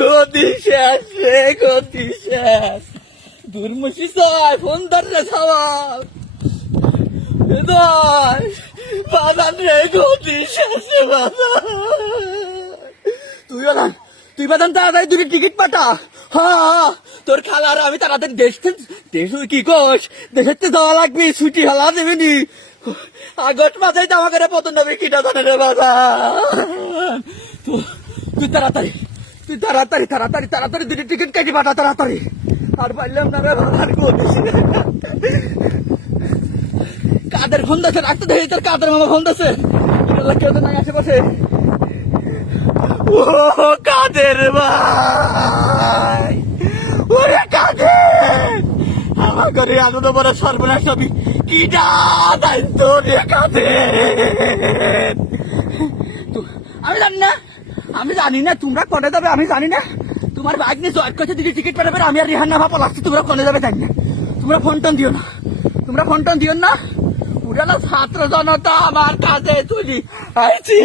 গতি শেষ রে, গতি শেষ। দুর্মুষি চাই ফোন ধরে সবাই বাজান রে, গতি শেষ রে বাজান। তুই বাজান তাড়াতাড়ি দুটো টিকিট পাঠা। হ্যাঁ, তোর খালার আমি তাড়াতাড়ি দেশ কি কোষ, দেশের যাওয়া লাগবে, ছুটি হলা দেবেনি। আগস্ট মাসে জামা করে পতন নবী কিনা জানে রে বাজান। তুই তাড়াতাড়ি দুটো টিকিট কেটে পাঠা তাড়াতাড়ি। আর পারলাম না রে বাজান, কাদের ফোন দিচ্ছে, রাখতে দেখি তোর কাদের মামা ফোন দিচ্ছে। কেউ তো নাই আশেপাশে। ও কাদের ভাই, ওরে কাদের, আমার ঘরে আনন্দ বড় সর্বনাশ সবই কি দায়িত্ব রে কাদের। আমি জানি না তোমরা কনে যাবে, আমি জানি না। তোমার বাইক নিয়ে জয়েট করছে, দিদি টিকিট পাঠাবে, আমি আর রিহান না ভাপা লাগছি। তোমরা কনে যাবে জানি না। তোমরা ফোন টোন দিও না। উড়ালো ছাত্র জনতা আমার কাছে তুলি আইছি।